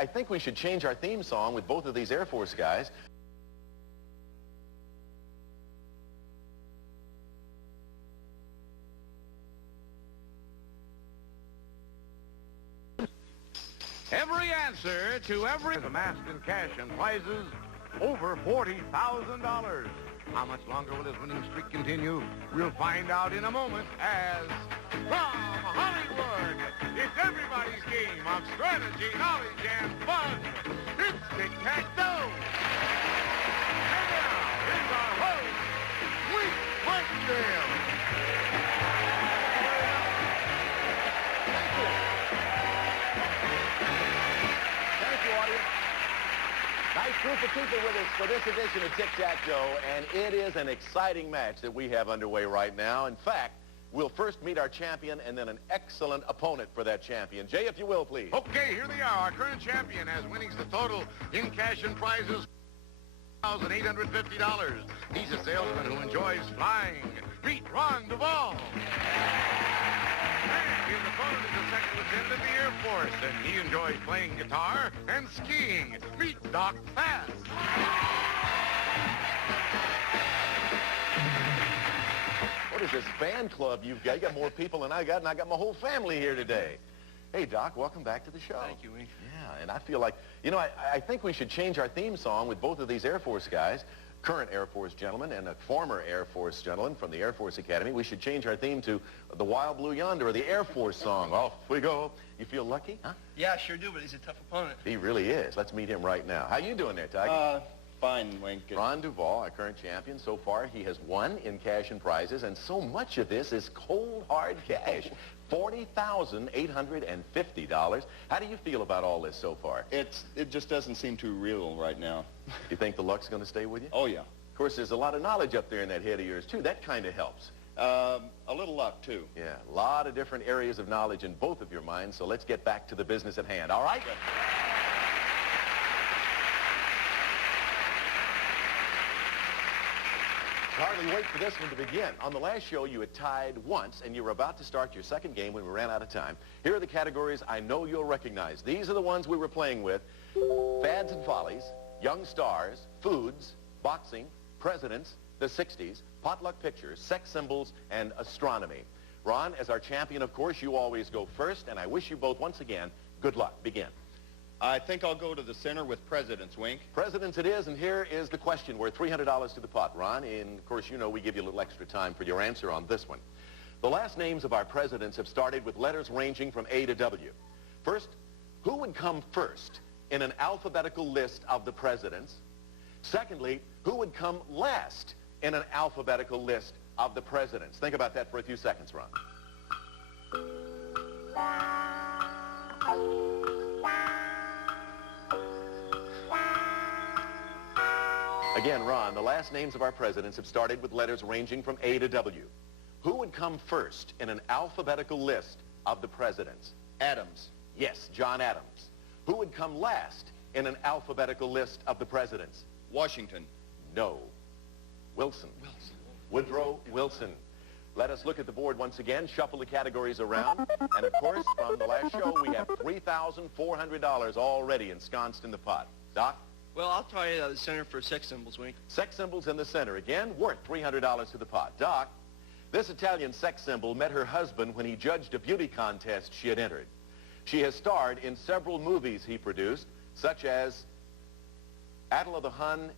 I think we should change our theme song with both of these Air Force guys. Every answer to every amassed in cash and prizes over $40,000. How much longer will his winning streak continue? We'll find out in a moment as from Hollywood, it's everybody's game of strategy, knowledge, and fun. It's Tic Tac Dough. And now, here's our host, Wink Martindale. Nice group of people with us for this edition of Tic Tac Dough, and it is an exciting match that we have underway right now. In fact, we'll first meet our champion and then an excellent opponent for that champion. Jay, if you will, please. Okay, here they are. Our current champion has winnings the total in cash and prizes, $1,850. He's a salesman who enjoys flying. Meet Ron Duvall. And his opponent is a second lieutenant in the Air Force, and he enjoys playing guitar and skiing. Meet Doc Fass. What is this fan club you've got? You got more people than I got, and I got my whole family here today. Hey, Doc, welcome back to the show. Thank you, Wink. Yeah, and I feel like, you know, I think we should change our theme song with both of these Air Force guys, current Air Force gentleman and a former Air Force gentleman from the Air Force Academy. We should change our theme to the Wild Blue Yonder, or the Air Force song. Off we go. You feel lucky, huh? Yeah, I sure do, but he's a tough opponent. He really is. Let's meet him right now. How you doing there, Tiger? Fine, Wink. Ron Duvall, our current champion. So far, he has won in cash and prizes, and so much of this is cold, hard cash. $40,850. How do you feel about all this so far? It just doesn't seem too real right now. You think the luck's going to stay with you? Oh, yeah. Of course, there's a lot of knowledge up there in that head of yours, too. That kind of helps. A little luck, too. Yeah, a lot of different areas of knowledge in both of your minds, so let's get back to the business at hand. All right? Hardly wait for this one to begin. On the last show, you had tied once, and you were about to start your second game when we ran out of time. Here are the categories I know you'll recognize. These are the ones we were playing with: fads and follies, young stars, foods, boxing, presidents, the 60s, potluck pictures, sex symbols, and astronomy. Ron, as our champion, of course, you always go first, and I wish you both, once again, good luck. Begin. I think I'll go to the center with presidents, Wink. Presidents it is, and here is the question worth $300 to the pot, Ron. And, of course, you know we give you a little extra time for your answer on this one. The last names of our presidents have started with letters ranging from A to W. First, who would come first in an alphabetical list of the presidents? Secondly, who would come last in an alphabetical list of the presidents? Think about that for a few seconds, Ron. Again, Ron, the last names of our presidents have started with letters ranging from A to W. Who would come first in an alphabetical list of the presidents? Adams. Yes, John Adams. Who would come last in an alphabetical list of the presidents? Washington. No. Wilson. Woodrow Wilson. Let us look at the board once again, shuffle the categories around, and of course, from the last show, we have $3,400 already ensconced in the pot. Doc? Well, I'll try the center for sex symbols, Wink. Sex symbols in the center, again, worth $300 to the pot. Doc, this Italian sex symbol met her husband when he judged a beauty contest she had entered. She has starred in several movies he produced, such as Attila the Hun,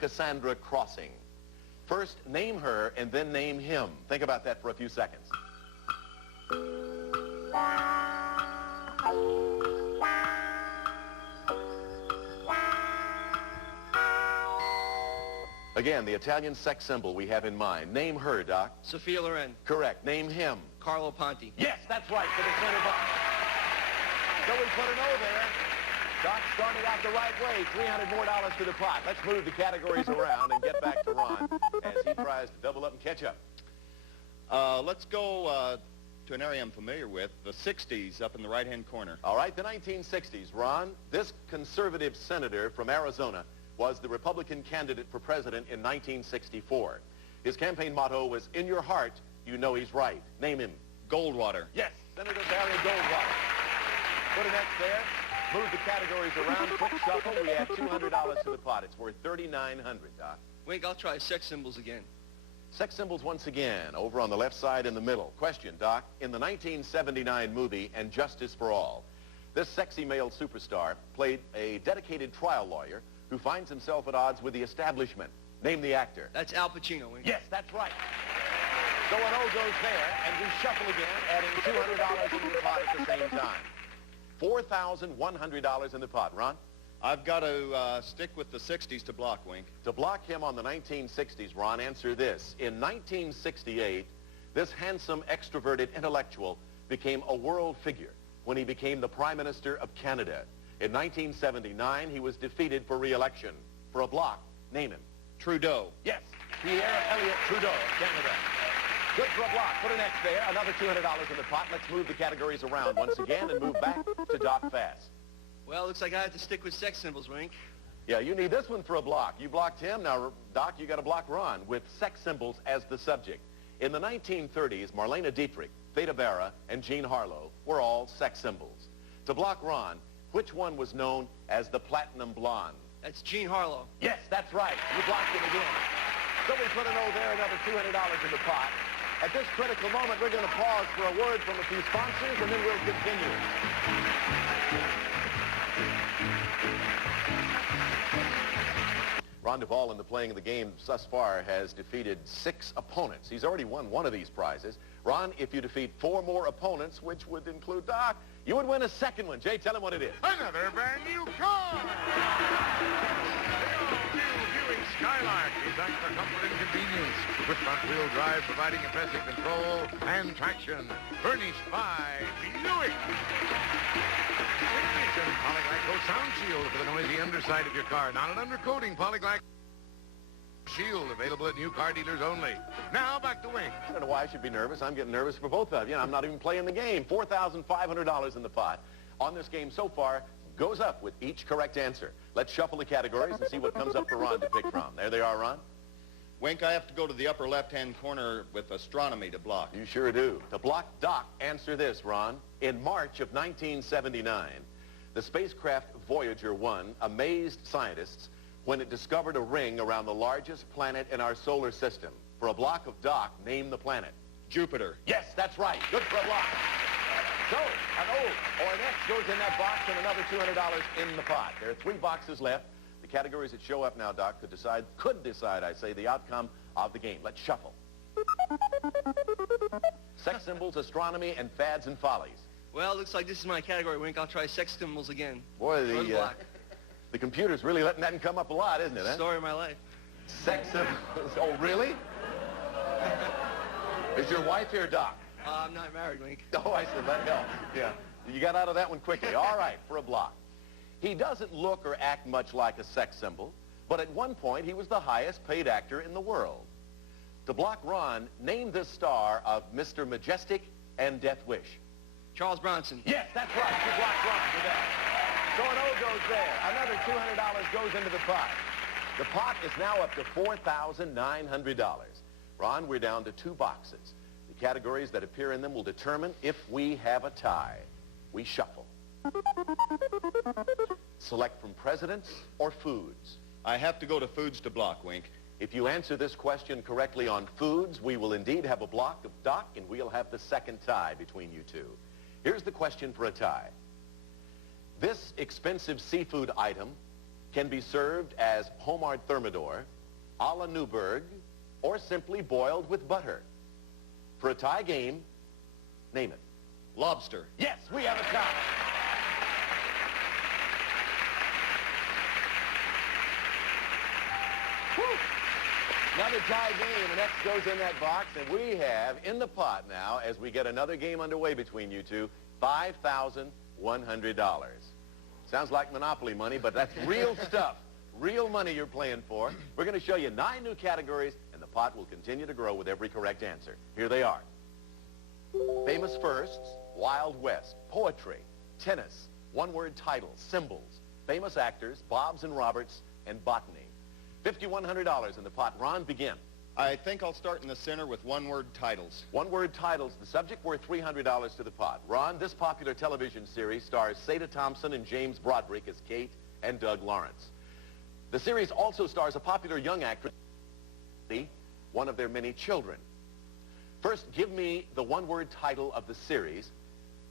Cassandra Crossing. First, name her, and then name him. Think about that for a few seconds. Again, the Italian sex symbol we have in mind. Name her, Doc. Sophia Loren. Correct. Name him. Carlo Ponti. Yes, that's right, for the center box. So we put an O there. Doc started out the right way. $300 more to the pot. Let's move the categories around and get back to Ron as he tries to double up and catch up. Let's go to an area I'm familiar with, the 60s up in the right-hand corner. All right, the 1960s. Ron, this conservative senator from Arizona was the Republican candidate for president in 1964. His campaign motto was, "In your heart, you know he's right." Name him. Goldwater. Yes, Senator Barry Goldwater. Put an X there. Move the categories around. Quick shuffle. We add $200 to the pot. It's worth $3,900, Doc. Wink, I'll try sex symbols again. Sex symbols once again, over on the left side in the middle. Question, Doc. In the 1979 movie And Justice for All, this sexy male superstar played a dedicated trial lawyer who finds himself at odds with the establishment. Name the actor. That's Al Pacino, Wink. Yes, that's right. So an O goes there, and we shuffle again, adding $200 into the pot at the same time. $4,100 in the pot. Ron? I've got to stick with the 60s to block, Wink. To block him on the 1960s, Ron, answer this. In 1968, this handsome, extroverted intellectual became a world figure when he became the Prime Minister of Canada. In 1979, he was defeated for re-election. For a block, name him. Trudeau. Yes, Pierre Elliott Trudeau of Canada. Good for a block. Put an X there. Another $200 in the pot. Let's move the categories around once again and move back to Doc Fass. Well, looks like I have to stick with sex symbols, Wink. Yeah, you need this one for a block. You blocked him. Now, Doc, you got to block Ron with sex symbols as the subject. In the 1930s, Marlene Dietrich, Theda Bara, and Jean Harlow were all sex symbols. To block Ron, which one was known as the Platinum Blonde? That's Jean Harlow. Yes, that's right. You blocked him again. So we put an O there, another $200 in the pot. At this critical moment, we're going to pause for a word from a few sponsors, and then we'll continue. Ron Duvall, in the playing of the game thus far, has defeated 6 opponents. He's already won one of these prizes. Ron, if you defeat 4 more opponents, which would include Doc, you would win a second one. Jay, tell him what it is. Another brand new car! The all-new Buick Skylark, designed for comfort and convenience, with front-wheel drive providing impressive control and traction, furnished by Buick. Ignition Polyglyco sound shield for the noisy underside of your car. Not an undercoating Polyglyco shield, available at new car dealers only. Now back to Wink. I don't know why I should be nervous. I'm getting nervous for both of you. I'm not even playing the game. $4,500 in the pot. On this game so far, goes up with each correct answer. Let's shuffle the categories and see what comes up for Ron to pick from. There they are, Ron. Wink, I have to go to the upper left-hand corner with astronomy to block. You sure do. To block Doc, answer this, Ron. In March of 1979, the spacecraft Voyager 1 amazed scientists when it discovered a ring around the largest planet in our solar system. For a block of Doc, name the planet. Jupiter. Yes, that's right. Good for a block. So, an O or an X goes in that box and another $200 in the pot. There are 3 boxes left. The categories that show up now, Doc, could decide, I say, the outcome of the game. Let's shuffle. Sex symbols, astronomy, and fads and follies. Well, looks like this is my category, Wink. I'll try sex symbols again. Boy, For the block. the computer's really letting that one come up a lot, isn't it? Huh? Story of my life. Sex symbols. Oh, really? Is your wife here, Doc? I'm not married, Wink. Oh, I said, that helps. Yeah. You got out of that one quickly. All right, for a block. He doesn't look or act much like a sex symbol, but at one point he was the highest paid actor in the world. To block Ron, name this star of Mr. Majestic and Death Wish. Charles Bronson. Yes, that's right. You blocked Ron for that. So an O goes there. Another $200 goes into the pot. The pot is now up to $4,900. Ron, we're down to 2 boxes. The categories that appear in them will determine if we have a tie. We shuffle. Select from presidents or foods. I have to go to foods to block, Wink. If you answer this question correctly on foods, we will indeed have a block of Doc, and we'll have the second tie between you two. Here's the question for a tie. This expensive seafood item can be served as homard thermidor, a la Newburgh, or simply boiled with butter. For a tie game, name it. Lobster. Yes, we have a tie. Whew. Another tie game, and X goes in that box, and we have in the pot now, as we get another game underway between you two, $5,100. Sounds like Monopoly money, but that's real stuff. Real money you're playing for. We're going to show you 9 new categories, and the pot will continue to grow with every correct answer. Here they are. Famous firsts, Wild West, poetry, tennis, one-word titles, symbols, famous actors, Bobs and Roberts, and botany. $5,100 in the pot. Ron, begin. I think I'll start in the center with one-word titles. One-word titles. The subject worth $300 to the pot. Ron, this popular television series stars Seda Thompson and James Broderick as Kate and Doug Lawrence. The series also stars a popular young actress, one of their many children. First, give me the one-word title of the series,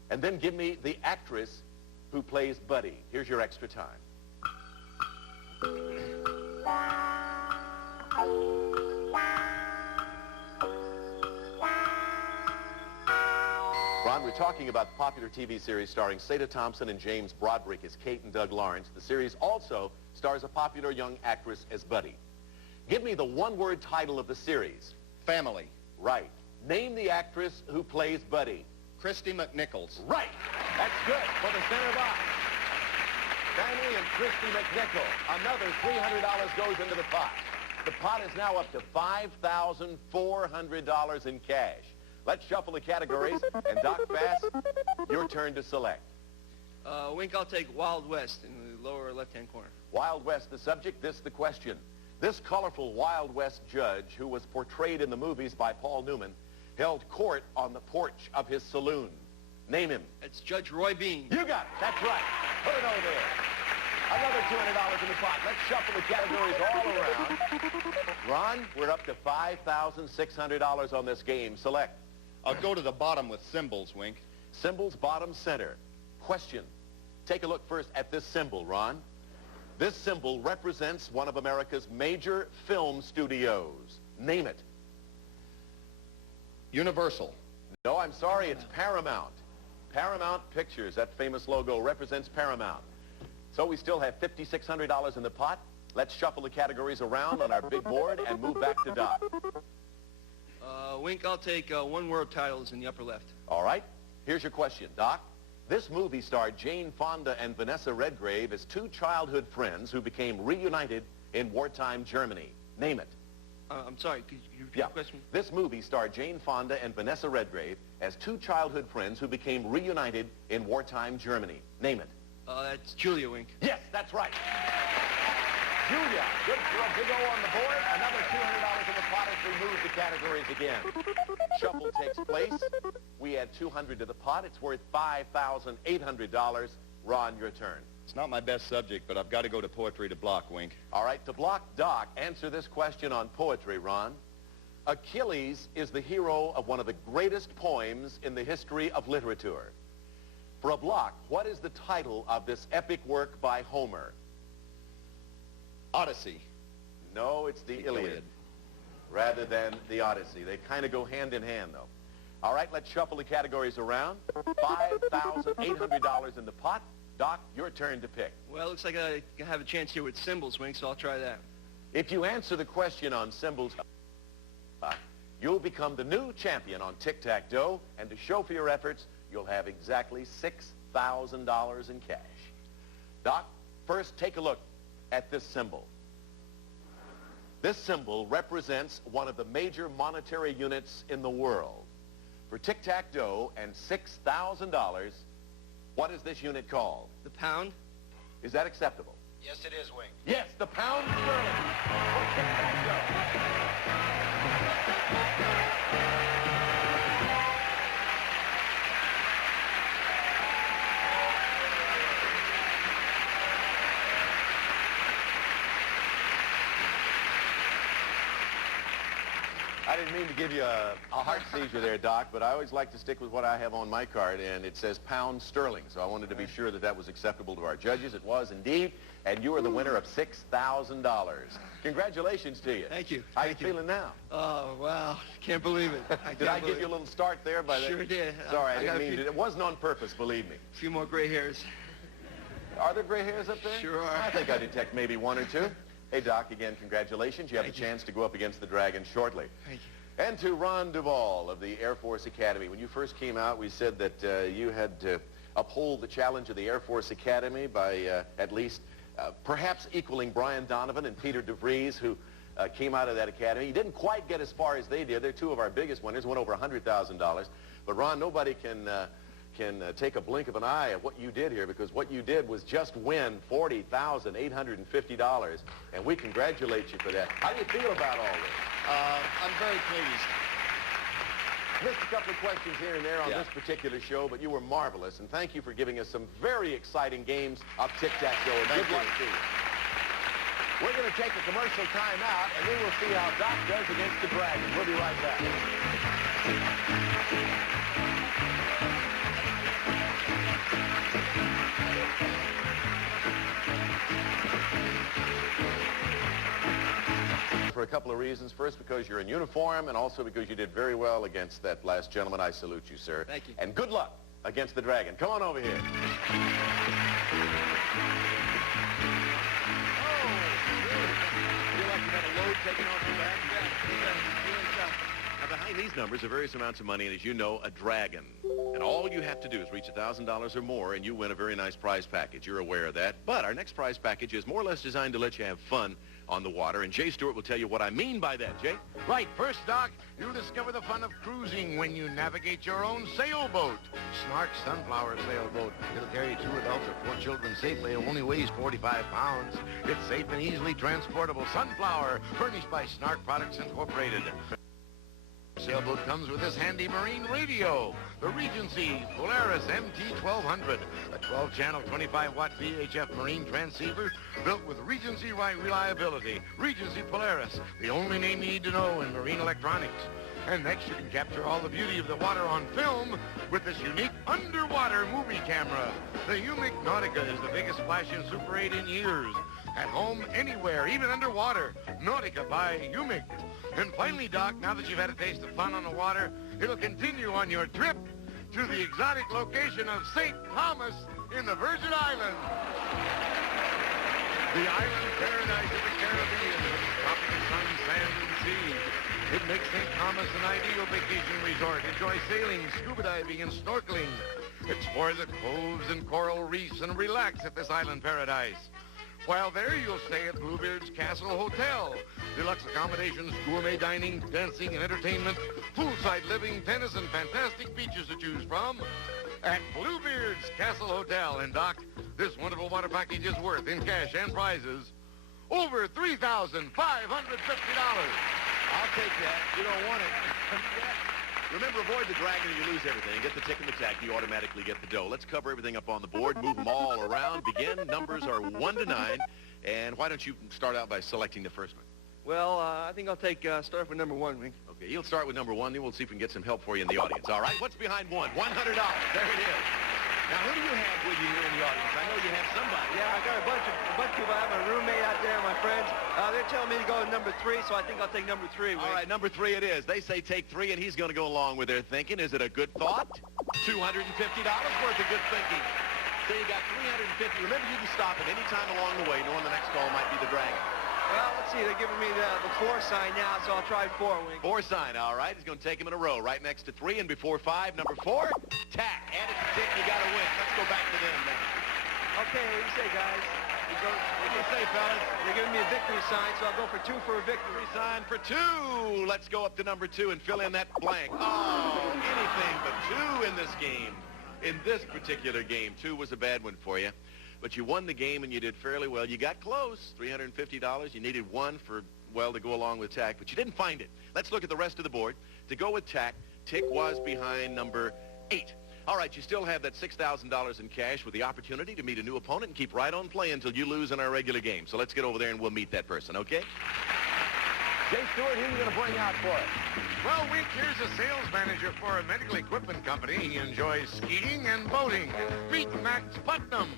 and then give me the actress who plays Buddy. Here's your extra time. Ron, we're talking about the popular TV series starring Seda Thompson and James Broderick as Kate and Doug Lawrence. The series also stars a popular young actress as Buddy. Give me the one-word title of the series. Family. Right. Name the actress who plays Buddy. Christy McNichols. Right. That's good for the center box. Family and Christy McNichol. Another $300 goes into the pot. The pot is now up to $5,400 in cash. Let's shuffle the categories, and Doc Fass, your turn to select. Wink, I'll take Wild West in the lower left-hand corner. Wild West, the subject, this the question. This colorful Wild West judge, who was portrayed in the movies by Paul Newman, held court on the porch of his saloon. Name him. It's Judge Roy Bean. You got it. That's right. Put it over there. Another $200 in the pot. Let's shuffle the categories all around. Ron, we're up to $5,600 on this game. Select. I'll go to the bottom with symbols, Wink. Symbols, bottom center. Question. Take a look first at this symbol, Ron. This symbol represents one of America's major film studios. Name it. Universal. No, I'm sorry, it's Paramount. Paramount Pictures, that famous logo, represents Paramount. So we still have $5,600 in the pot. Let's shuffle the categories around on our big board and move back to Doc. Wink, I'll take one-word titles in the upper left. All right, here's your question, Doc. This movie starred Jane Fonda and Vanessa Redgrave as two childhood friends who became reunited in wartime Germany. Name it. I'm sorry, could you repeat the question? This movie starred Jane Fonda and Vanessa Redgrave as two childhood friends who became reunited in wartime Germany. Name it. That's Julia, Wink. Yes, that's right. Julia, good for a big O on the board. Another $200 in the pot as we move the categories again. Shuffle takes place. We add $200 to the pot. It's worth $5,800. Ron, your turn. It's not my best subject, but I've got to go to poetry to block, Wink. All right, to block Doc, answer this question on poetry, Ron. Achilles is the hero of one of the greatest poems in the history of literature. For a block, what is the title of this epic work by Homer? Odyssey. No, it's the Iliad, rather than the Odyssey. They kind of go hand in hand, though. All right, let's shuffle the categories around. $5,800 in the pot. Doc, your turn to pick. Well, looks like I have a chance here with symbols, Wink, so I'll try that. If you answer the question on symbols, you'll become the new champion on Tic Tac Dough, and to show for your efforts, you'll have exactly $6,000 in cash. Doc, first take a look at this symbol. This symbol represents one of the major monetary units in the world. For Tic Tac Dough and $6,000, what is this unit called? The pound? Is that acceptable? Yes, it is, Wink. Yes, the pound sterling for Tic Tac Dough. I didn't mean to give you a heart seizure there, Doc, but I always like to stick with what I have on my card, and it says pound sterling, so I wanted to be sure that that was acceptable to our judges. It was indeed, and you are the winner of $6,000. Congratulations to you. Thank you. How are you feeling now? Oh, wow. Can't believe it. Did I give you a little start there? Sure did. Sorry, I didn't mean to. It wasn't on purpose, believe me. A few more gray hairs. Are there gray hairs up there? Sure are. I think I detect maybe one or two. Hey, Doc, again, congratulations. You have a chance to go up against the Dragon shortly. Thank you. And to Ron Duvall of the Air Force Academy. When you first came out, we said that you had to uphold the challenge of the Air Force Academy by at least perhaps equaling Brian Donovan and Peter DeVries, who came out of that academy. You didn't quite get as far as they did. They're two of our biggest winners, won over $100,000. But Ron, nobody can can take a blink of an eye at what you did here, because what you did was just win $40,850, and we congratulate you for that. How do you feel about all this? I'm very pleased. Missed a couple of questions here and there on this particular show, but you were marvelous, and thank you for giving us some very exciting games of Tic Tac Dough, and good luck to you. We're going to take a commercial time out, and then we'll see how Doc does against the Dragon. We'll be right back. For a couple of reasons. First, because you're in uniform, and also because you did very well against that last gentleman. I salute you, sir. Thank you. And good luck against the Dragon. Come on over here. Taking off your back. Now, behind these numbers are various amounts of money, and as you know, a dragon. And all you have to do is reach $1,000 or more, and you win a very nice prize package. You're aware of that. But our next prize package is more or less designed to let you have fun on the water, and Jay Stewart will tell you what I mean by that. Jay? Right. First, Doc, you'll discover the fun of cruising when you navigate your own sailboat. Snark Sunflower Sailboat. It'll carry 2 adults or 4 children safely. It only weighs 45 pounds. It's safe and easily transportable. Sunflower, furnished by Snark Products Incorporated. Sailboat comes with this handy marine radio, the Regency Polaris MT-1200, a 12-channel, 25-watt VHF marine transceiver built with Regency-wide reliability. Regency Polaris, the only name you need to know in marine electronics. And next, you can capture all the beauty of the water on film with this unique underwater movie camera. The Umic Nautica is the biggest flash in Super 8 in years. At home, anywhere, even underwater. Nautica by Umic. And finally, Doc, now that you've had a taste of fun on the water, it'll continue on your trip to the exotic location of St. Thomas in the Virgin Islands. The island paradise of the Caribbean, tropical sun, sand, and sea. It makes St. Thomas an ideal vacation resort. Enjoy sailing, scuba diving, and snorkeling. Explore the coves and coral reefs and relax at this island paradise. While there, you'll stay at Bluebeard's Castle Hotel. Deluxe accommodations, gourmet dining, dancing, and entertainment, poolside living, tennis, and fantastic beaches to choose from at Bluebeard's Castle Hotel. And, Doc, this wonderful water package is worth, in cash and prizes, over $3,550. I'll take that. You don't want it. Remember, avoid the Dragon or you lose everything. Get the Tick and the Tack, you automatically get the dough. Let's cover everything up on the board, move them all around. Begin. Numbers are 1 to 9. And why don't you start out by selecting the first one? Well, I think I'll start with number 1, Wink. Okay, you'll start with number 1, then we'll see if we can get some help for you in the audience. All right, what's behind 1? $100. There it is. Now, who do you have with you here in the audience? I know you have somebody. Yeah, I got a bunch of people. I have my roommate out there, my friends. They're telling me to go to number 3, so I think I'll take number 3. All right, number 3 it is. They say take 3, and he's going to go along with their thinking. Is it a good thought? $250 worth of good thinking. So you got $350. Remember, you can stop at any time along the way, knowing the next call might be the Dragon. Well, let's see. They're giving me the 4 sign now, so I'll try 4, Wink. 4 sign, all right. He's going to take him in a row, right next to 3, and before 5, number 4, tack. Add it to Tick, you got to win. Let's go back to them now. Okay, what do you say, guys? What do you say, fellas? They're giving me a victory sign, so I'll go for 2 for a victory. Sign for 2. Let's go up to number 2 and fill in that blank. Oh, anything but 2 in this game. In this particular game, 2 was a bad one for you. But you won the game, and you did fairly well. You got close, $350. You needed 1 for, well, to go along with tack, but you didn't find it. Let's look at the rest of the board. To go with tack, Tick was behind number 8. All right, you still have that $6,000 in cash with the opportunity to meet a new opponent and keep right on playing until you lose in our regular game. So let's get over there, and we'll meet that person, okay? Jay Stewart, who are you going to bring out for us? Well, Wink, here's a sales manager for a medical equipment company. He enjoys skiing and boating. Meet Max Putnam.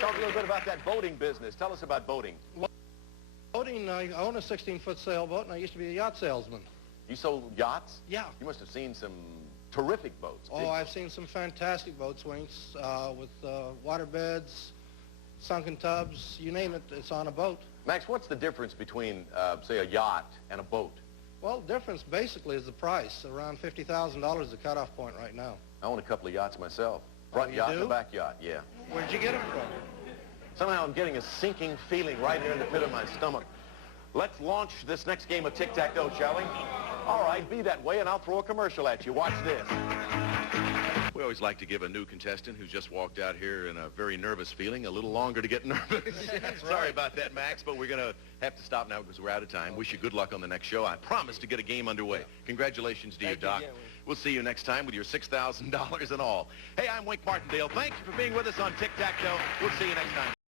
Talk a little bit about that boating business. Tell us about boating. Boating, I own a 16-foot sailboat, and I used to be a yacht salesman. You sold yachts? Yeah. You must have seen some terrific boats. Oh, I've seen some fantastic boats, Winks, with water beds, sunken tubs, you name it, it's on a boat. Max, what's the difference between, say, a yacht and a boat? Well, the difference basically is the price. Around $50,000 is the cutoff point right now. I own a couple of yachts myself. Front you yacht do? and a back yacht, yeah. Where'd you get them from? Somehow I'm getting a sinking feeling right here in the pit of my stomach. Let's launch this next game of Tic Tac Dough, shall we? All right, be that way, and I'll throw a commercial at you. Watch this. We always like to give a new contestant who's just walked out here in a very nervous feeling a little longer to get nervous. Sorry about that, Max, but we're going to have to stop now because we're out of time. Wish you good luck on the next show. I promise to get a game underway. Congratulations to you, Doc. We'll see you next time with your $6,000 and all. Hey, I'm Wink Martindale. Thank you for being with us on Tic Tac Dough. We'll see you next time.